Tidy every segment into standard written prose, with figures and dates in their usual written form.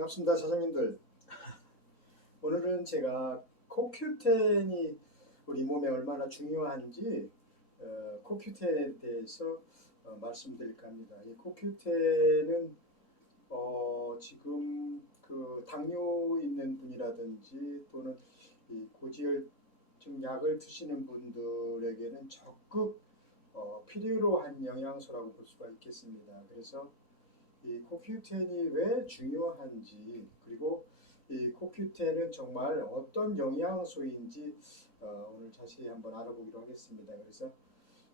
반갑습니다, 사장님들. 오늘은 제가 코큐텐이 우리 몸에 얼마나 중요한지 코큐텐에 대해서 말씀드릴까 합니다. 이 코큐텐은 지금 그 당뇨 있는 분이라든지 또는 이 고지혈증 약을 드시는 분들에게는 적극 필요로 한 영양소라고 볼 수가 있겠습니다. 그래서 이 코큐텐이 왜 중요한지, 그리고 이 코큐텐은 정말 어떤 영양소인지 오늘 자세히 한번 알아보기로 하겠습니다. 그래서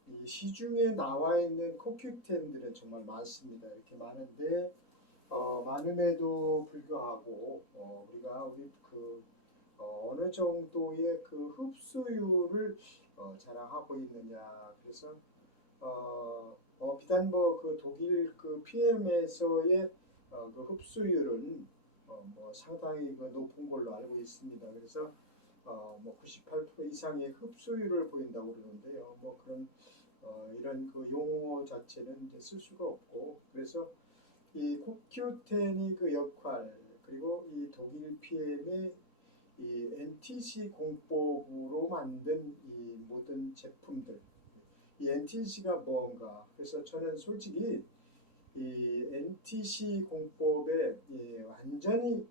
이 시중에 나와 있는 코큐텐들은 정말 많습니다. 이렇게 많은데 많음에도 불구하고 우리 어느 정도의 그 흡수율을 자랑하고 있느냐. 그래서 비단 그 독일 그 PM에서의 그 흡수율은 뭐 상당히 그 높은 걸로 알고 있습니다. 그래서 뭐 98% 이상의 흡수율을 보인다고 그러는데요. 뭐 그런 이런 그 용어 자체는 이제 쓸 수가 없고, 그래서 이 코큐텐이 그 역할, 그리고 이 독일 PM의 이 NTC 공법으로 만든 이 모든 제품들, 이 NTC가 뭔가. 그래서 저는 솔직히 이 NTC 공법에 완전히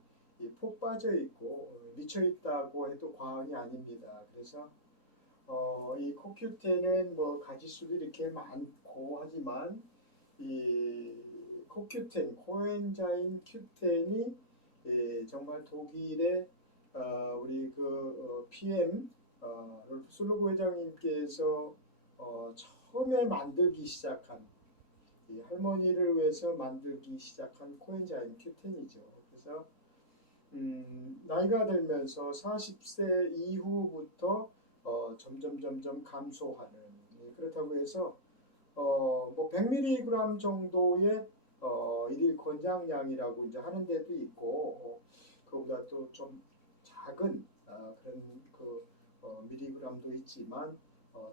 폭 빠져 있고 미쳐 있다고 해도 과언이 아닙니다. 그래서 이 코큐텐은 뭐 가지수도 이렇게 많고 하지만 이 코큐텐, 코엔자임 Q10이 정말 독일의 우리 PM 룰프 회장님께서 처음에 만들기 시작한, 이 할머니를 위해서 만들기 시작한 코엔자임 Q10이죠. 그래서 나이가 들면서 40세 이후부터 점점 감소하는, 그렇다고 해서 뭐 100mg 정도의 일일 권장량이라고 이제 하는 데도 있고, 그보다 또 좀 작은 그런 그 미리그램도 있지만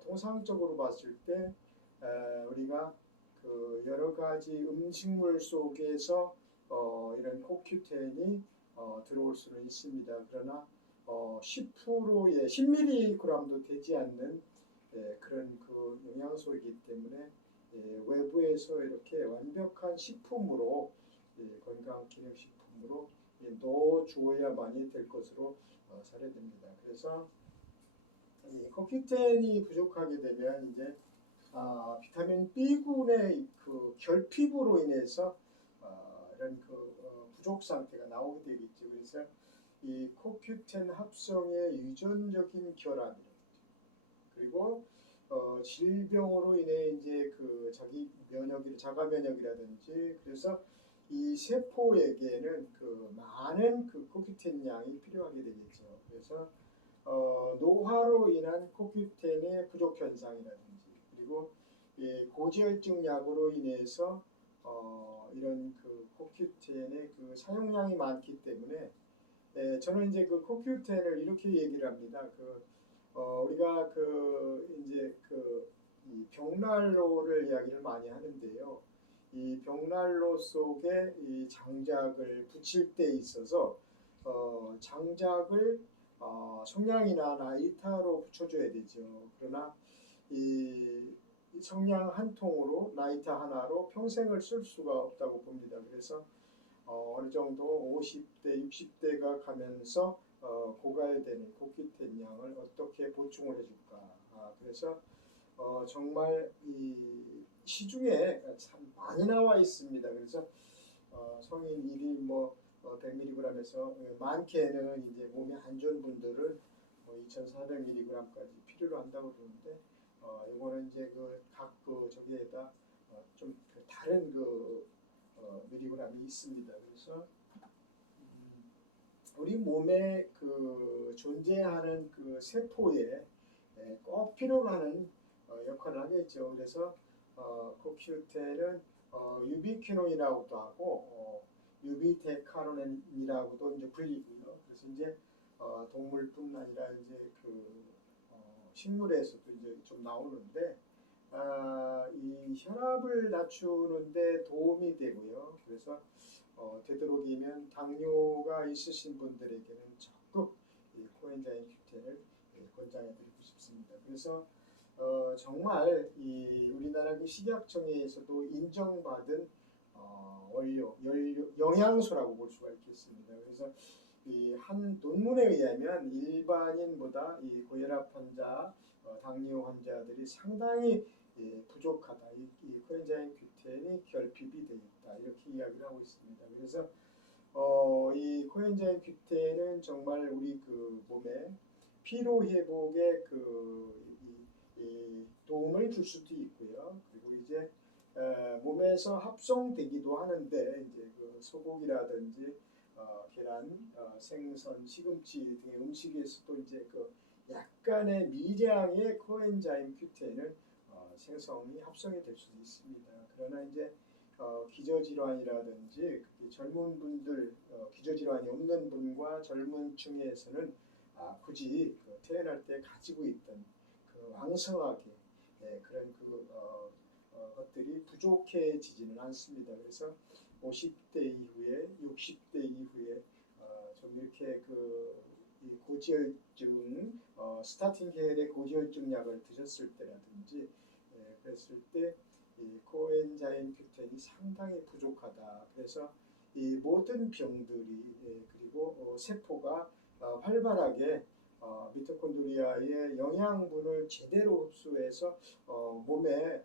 통상적으로 봤을 때 우리가 그 여러 가지 음식물 속에서 이런 코큐텐이 들어올 수는 있습니다. 그러나 10%의 10mg도 되지 않는 그런 그 영양소이기 때문에 외부에서 이렇게 완벽한 식품으로, 건강기능식품으로 넣어주어야만이 될 것으로 사례됩니다. 그래서 이 코큐텐이 부족하게 되면 이제 비타민 B군의 그 결핍으로 인해서 이런 그 부족 상태가 나오게 되겠죠. 그래서 이 코큐텐 합성의 유전적인 결함이라든지, 그리고 질병으로 인해 이제 그 자가 면역이라든지, 그래서 이 세포에게는 그 많은 그 코큐텐 양이 필요하게 되겠죠. 그래서 노화로 인한 코큐텐의 부족 현상이라든지, 그리고 이 고지혈증 약으로 인해서 이런 그 코큐텐의 그 사용량이 많기 때문에 저는 이제 그 코큐텐을 이렇게 얘기를 합니다. 우리가 이제 이 벽난로를 이야기를 많이 하는데요. 이 벽난로 속에 이 장작을 붙일 때 있어서 장작을 성냥이나 라이터로 붙여줘야 되죠. 그러나 이 성냥 한 통으로 라이터 하나로 평생을 쓸 수가 없다고 봅니다. 그래서 어느 정도 50대, 60대가 가면서 고갈되는 코큐텐 양을 어떻게 보충을 해줄까. 그래서 정말 이 시중에 참 많이 나와 있습니다. 그래서 성인 1인 뭐 100mg에서 많게는 이제 몸에 안 좋은 분들은 2,400mg까지 필요로 한다고 그러는데 이거는 이제 각 저기에다 좀 다른 미리그램이 있습니다. 그래서 우리 몸에 존재하는 그 세포에 꼭 필요로 하는 역할을 하겠죠. 그래서 코큐텐은 유비퀴논이라고도 하고 유비데카로넨이라고도 이제 불리고요. 그래서 이제 동물뿐 아니라 이제 식물에서도 이제 좀 나오는데 이 혈압을 낮추는데 도움이 되고요. 그래서 되도록이면 당뇨가 있으신 분들에게는 적극 이 코엔자임 Q10을 권장해드리고 싶습니다. 그래서 정말 이 우리나라 그 식약청에서도 인정받은 영양소라고 볼 수가 있겠습니다. 그래서 이 한 논문에 의하면 일반인보다 이 고혈압 환자, 당뇨 환자들이 상당히 부족하다. 이 코엔자임 Q10이 결핍이 되어 있다. 이렇게 이야기를 하고 있습니다. 그래서 이 코엔자임 Q10은 정말 우리 그 몸에 피로 회복에 이 도움을 줄 수도 있고요. 그리고 이제 몸에서 합성되기도 하는데 이제 그 소고기라든지 계란, 생선, 시금치 등의 음식에서도 이제 그 약간의 미량의 코엔자임 Q10을 생성이 합성이 될 수도 있습니다. 그러나 이제 기저질환이라든지 젊은 분들, 기저질환이 없는 분과 젊은 층에서는 굳이 그 태어날 때 가지고 있던 그 왕성하게 그런 것들이 부족해지지는 않습니다. 그래서 50대 이후에, 60대 이후에 좀 이렇게 이 고지혈증, 스타틴 계열의 고지혈증 약을 드셨을 때라든지 그랬을 때 이 코엔자임 Q10이 상당히 부족하다. 그래서 이 모든 병들이 그리고 세포가 활발하게 미토콘드리아의 영양분을 제대로 흡수해서 몸에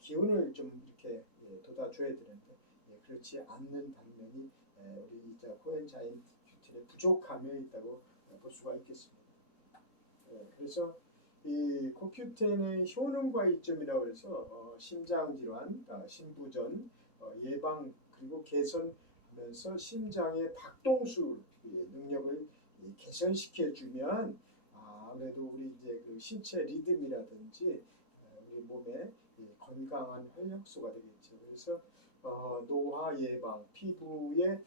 기운을 좀 이렇게 돋아줘야 되는데 그렇지 않는 반면이 우리 이제 코엔자임 Q10의 부족함이 있다고 볼 수가 있겠습니다. 그래서 이 코큐텐의 효능과 이점이라고 해서 심장 질환, 신부전 예방 그리고 개선하면서 심장의 박동수 능력을 개선시켜주면 아무래도 우리 이제 그 신체 리듬이라든지 우리 몸에 건강한 활력소가 되겠죠. 그래서 노화 예방, 피부의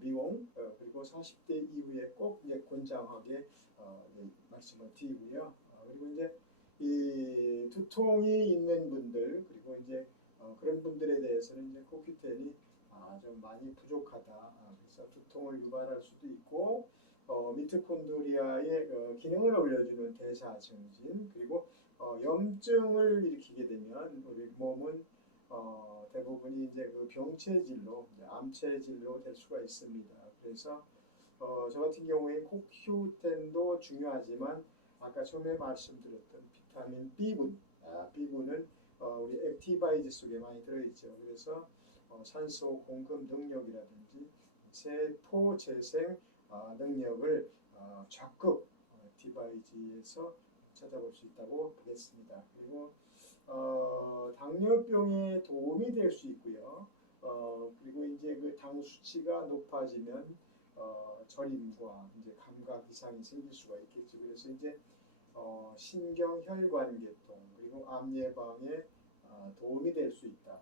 미용 그리고 40대 이후에 꼭 이제 권장하게 말씀을 드리고요. 그리고 이제 이 두통이 있는 분들 그리고 이제 그런 분들에 대해서는 이제 코큐텐이 좀 많이 부족하다. 그래서 두통을 유발할 수도 있고 미토콘드리아의 기능을 올려주는 대사 증진 그리고 염증을 일으키게 되면 우리 몸은 대부분이 이제 그 병체질로 암체질로 될 수가 있습니다. 그래서 저 같은 경우에 코큐텐도 중요하지만 아까 처음에 말씀드렸던 비타민 B군, B군은 우리 액티바이즈 속에 많이 들어있죠. 그래서 산소 공급 능력이라든지 세포 재생 능력을 적극 액티바이즈에서 찾아볼 수 있다고 보겠습니다. 그리고 당뇨병에 도움이 될 수 있고요. 그리고 이제 그 당 수치가 높아지면 저림과 이제 감각 이상이 생길 수가 있겠죠. 그래서 이제 신경혈관계통 그리고 암 예방에 도움이 될 수 있다.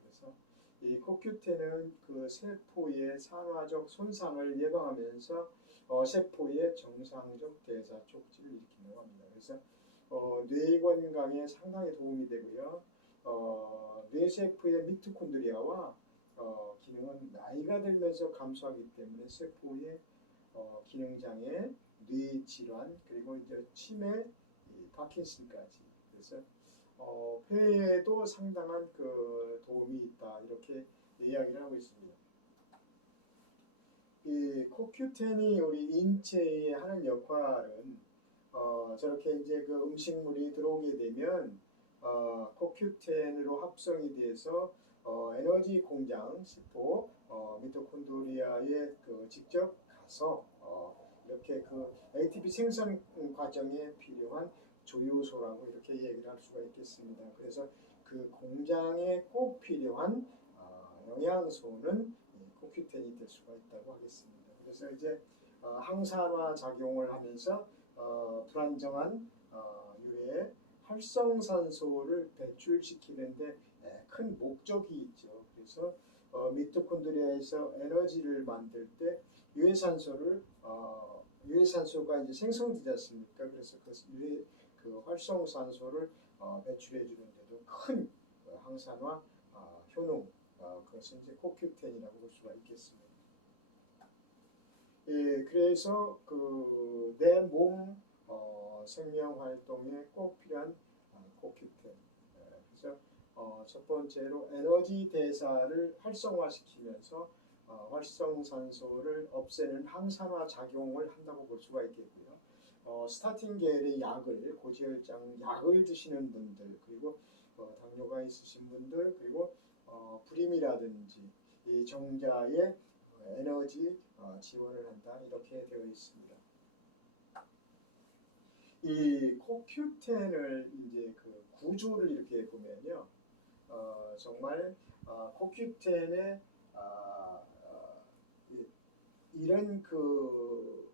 그래서 이 코큐텐은 그 세포의 산화적 손상을 예방하면서 세포의 정상적 대사 촉진을 일으킨다고 합니다. 그래서 뇌 건강에 상당히 도움이 되고요. 뇌세포의 미토콘드리아와 기능은 나이가 들면서 감소하기 때문에 세포의 기능장애, 뇌질환 그리고 이제 치매, 파킨슨까지 그래서 폐에도 상당한 그 도움이 있다 이렇게 이야기를 하고 있습니다. 이 코큐텐이 우리 인체에 하는 역할은 저렇게 이제 그 음식물이 들어오게 되면 코큐텐으로 합성이 돼서 에너지 공장 세포 미토콘드리아에 직접 가서 이렇게 그 ATP 생산 과정에 필요한 조효소라고 이렇게 얘기를 할 수가 있겠습니다. 그래서 그 공장에 꼭 필요한 영양소는 코큐텐이 될 수가 있다고 하겠습니다. 그래서 이제 항산화 작용을 하면서 불안정한 유해 활성산소를 배출시키는데 큰 목적이 있죠. 그래서 미토콘드리아에서 에너지를 만들 때 유해산소가 이제 생성되지 않습니까? 그래서 그 활성산소를 배출해 주는데도 큰 항산화 효능 그것은 이제 코큐텐이라고 볼 수가 있겠습니다. 예, 그래서 그 내 몸 생명 활동에 꼭 필요한 코큐텐. 그래서 첫 번째로 에너지 대사를 활성화시키면서 활성산소를 없애는 항산화 작용을 한다고 볼 수가 있겠고요. 스타틴 계열의 약을 고지혈장 약을 드시는 분들 그리고 당뇨가 있으신 분들 그리고 불임이라든지 이 정자의 에너지 지원을 한다 이렇게 되어 있습니다. 이 코큐텐을 이제 그 구조를 이렇게 보면요, 정말 코큐텐의 이런 그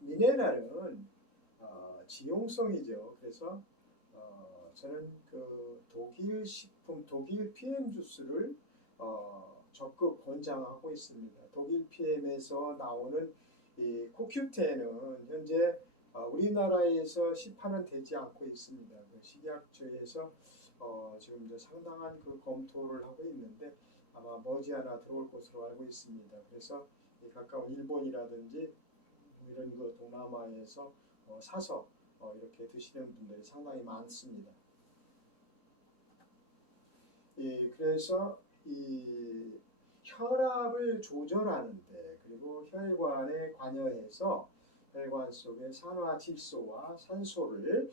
미네랄은 지용성이죠. 그래서 저는 그 독일 식품, 독일 PM 주스를 적극 권장하고 있습니다. 독일 PM에서 나오는 이 코큐텐은 현재 우리나라에서 시판은 되지 않고 있습니다. 그 식약처에서 지금 이제 상당한 그 검토를 하고 있는데 아마 머지않아 들어올 것으로 알고 있습니다. 그래서 이 가까운 일본이라든지 이런 그 동남아에서 사서 이렇게 드시는 분들이 상당히 많습니다. 그래서 이 혈압을 조절하는데 그리고 혈관에 관여해서 혈관 속의 산화질소와 산소를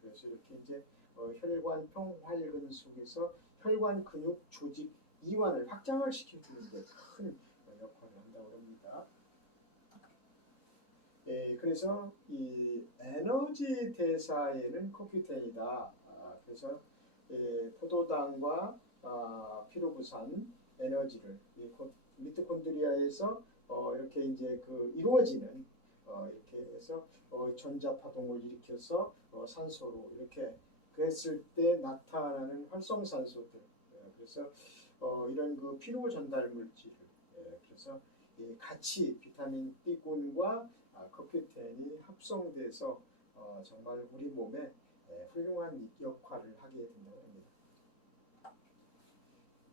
그래서 이렇게 이제 혈관 평활근 속에서 혈관 근육 조직 이완을 확장을 시켜주는 데 큰 역할을 한다고 합니다. 그래서 이 에너지 대사에는 코큐텐이다. 그래서 포도당과 피로부산 에너지를 미토콘드리아에서 이렇게 이제 그 이루어지는 이렇게 해서 전자파동을 일으켜서 산소로 이렇게 그랬을 때 나타나는 활성산소들 그래서 이런 그 피로 전달 물질을 그래서 같이 비타민 B군과 코큐텐이 합성돼서 정말 우리 몸에 훌륭한 역할을 하게 된다고 합니다.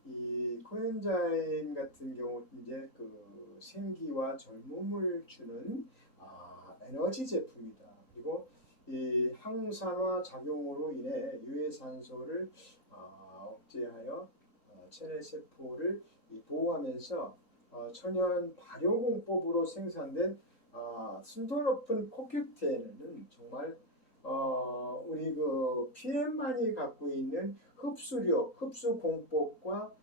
이 코엔자임 같은 경우 이제 그 생기와 젊음을 주는 에너지 제품이다. 그리고 이 항산화 작용으로 인해 유해산소를 억제하여 체내 세포를 보호하면서 천연 발효공법으로 생산된 순도 높은 코큐텐은 정말 우리 그 PM만이 갖고 있는 흡수력, 흡수 공법과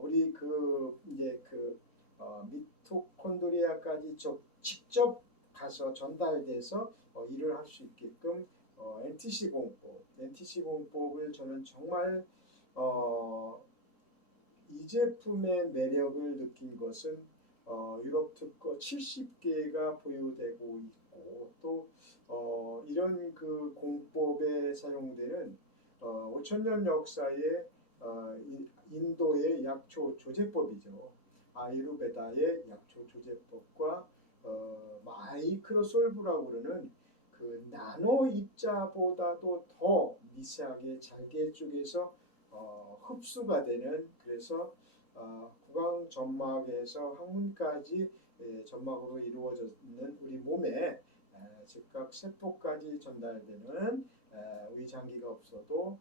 우리 그 이제 그 미토콘드리아까지 직접 가서 전달돼서 일을 할 수 있게끔 NTC 공법을 저는 정말 이 제품의 매력을 느낀 것은 유럽 특허 70개가 보유되고 있고 또 이런 그 공법에 사용되는 5,000년 역사의 인도의 약초 조제법이죠. 아유르베다의 약초 조제법과 마이크로솔브라고 그러는 그 나노 입자보다도 더 미세하게 잘게 쪼개서 흡수가 되는 그래서 구강 점막에서 항문까지 점막으로 이루어졌는 우리 몸에 즉각 세포까지 전달되는 우리 장기가 없어도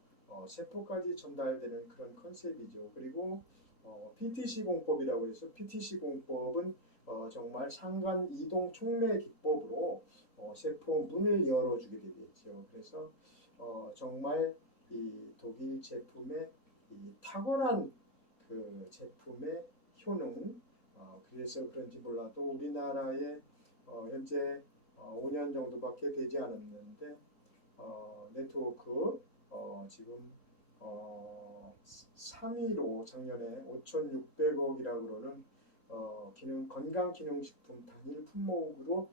세포까지 전달되는 그런 컨셉이죠. 그리고 PTC 공법이라고 해서 PTC 공법은 정말 상간 이동 촉매 기법으로 세포 문을 열어주게 되겠죠. 그래서 정말 이 독일 제품의 이 탁월한 그 제품의 효능 그래서 그런지 몰라도 우리나라에 현재 5년 정도밖에 되지 않았는데 네트워크 지금 3위로 작년에 5,600억이라고 그러는 건강기능식품 단일 품목으로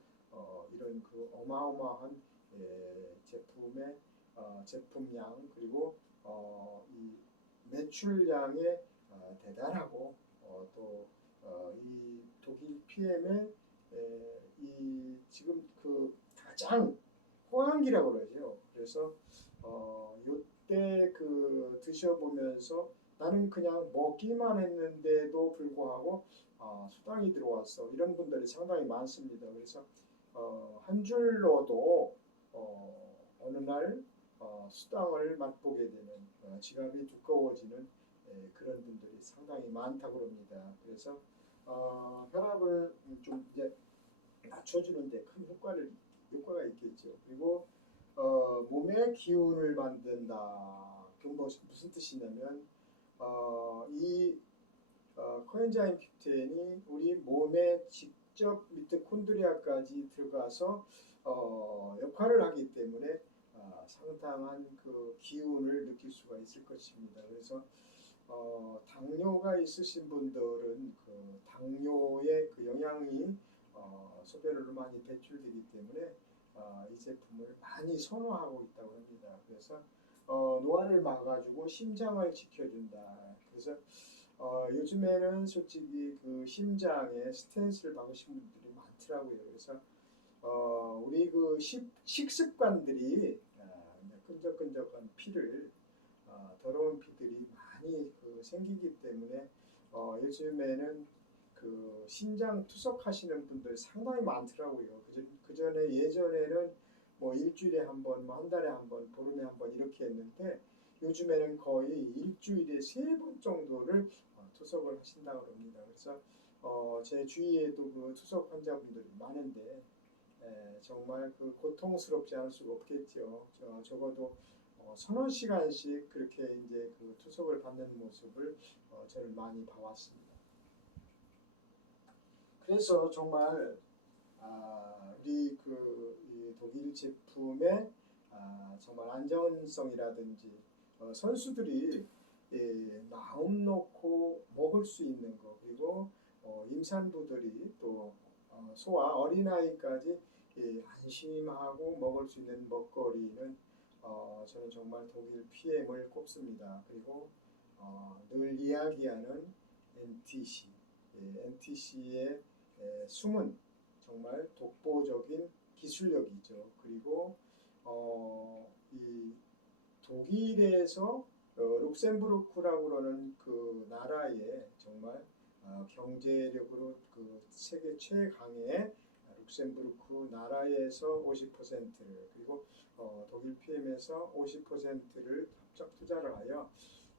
이런 그 어마어마한 제품의 제품량 그리고 이 매출량에 대단하고 또 이 독일 PM의 이 지금 그 가장 호황기라고 그러죠. 그래서 이때 그 드셔보면서 나는 그냥 먹기만 했는데도 불구하고 수당이 들어왔어. 이런 분들이 상당히 많습니다. 그래서 한 줄로도 어느 날 수당을 맛보게 되는 지갑이 두꺼워지는 그런 분들이 상당히 많다고 합니다. 그래서 혈압을 좀 이제 낮춰주는데 큰 효과가 있겠죠. 그리고 몸의 기운을 만든다. 그 무슨 뜻이냐면 이 코엔자임 Q10이 우리 몸에 직접 미토콘드리아까지 들어가서 역할을 하기 때문에 상당한 그 기운을 느낄 수가 있을 것입니다. 그래서 당뇨가 있으신 분들은 그 당뇨의 그 영양이 소변으로 많이 배출되기 때문에 이 제품을 많이 선호하고 있다고 합니다. 그래서 노화를 막아주고 심장을 지켜준다. 그래서 요즘에는 솔직히 그 심장에 스텐스를 박으신 분들이 많더라고요. 그래서 우리 그 식습관들이 끈적끈적한 피를 더러운 피들이 많이 그 생기기 때문에 요즘에는 그 신장 투석하시는 분들 상당히 많더라고요. 그전에 예전에는 뭐 일주일에 한 번, 뭐 한 달에 한 번, 보름에 한 번 이렇게 했는데 요즘에는 거의 일주일에 3번 정도를 투석을 하신다고 합니다. 그래서 제 주위에도 그 투석 환자분들이 많은데 정말 그 고통스럽지 않을 수가 없겠죠. 적어도 서너 시간씩 그렇게 이제 그 투석을 받는 모습을 저는 많이 봐왔습니다. 그래서 정말 우리 이 독일 제품의 정말 안전성이라든지 선수들이 마음 놓고 먹을 수 있는 거 그리고 임산부들이 또 소아 어린아이까지 안심하고 먹을 수 있는 먹거리는 저는 정말 독일 PM을 꼽습니다. 그리고 늘 이야기하는 NTC, NTC의 숨은 정말 독보적인 기술력이죠. 그리고 이 독일에서 룩셈부르크라고 그러는 그 나라에 정말 경제력으로 그 세계 최강의 룩셈부르크 나라에서 50%를 그리고 독일 PM에서 50%를 합작 투자를 하여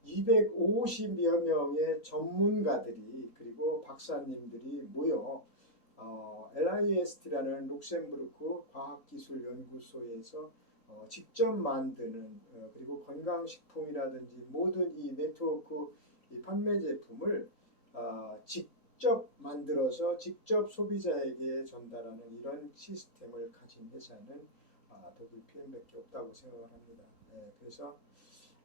250여 명의 전문가들이 그리고 박사님들이 모여 LIST라는 룩셈부르크 과학기술연구소에서 직접 만드는 그리고 건강식품이라든지 모든 이 네트워크 이 판매 제품을 직접 만들어서 직접 소비자에게 전달하는 이런 시스템을 가진 회사는 독일 PM밖에 없다고 생각을 합니다. 그래서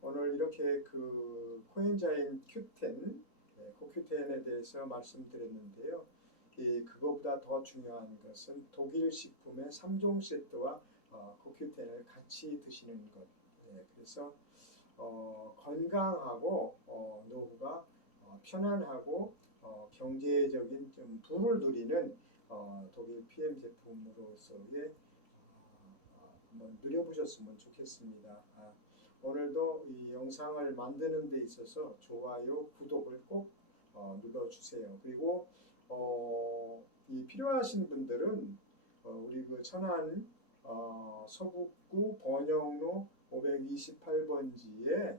오늘 이렇게 그 코엔자임 Q10, 코Q10에 대해서 말씀드렸는데요. 그것보다 더 중요한 것은 독일 식품의 3종 세트와 코큐텐을 같이 드시는 것. 그래서 건강하고 노후가 편안하고 경제적인 좀 부를 누리는 독일 PM 제품으로서의 한번 누려보셨으면 좋겠습니다. 오늘도 이 영상을 만드는 데 있어서 좋아요, 구독을 꼭 눌러주세요. 그리고 이 필요하신 분들은 우리 그 천안 서북구 번영로 528번지에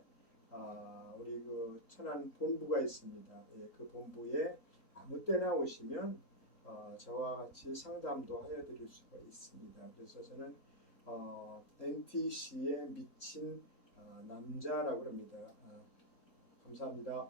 우리 그 천안 본부가 있습니다. 그 본부에 아무 때나 오시면 저와 같이 상담도 하여드릴 수가 있습니다. 그래서 저는 NTC에 미친 남자라고 합니다. 감사합니다.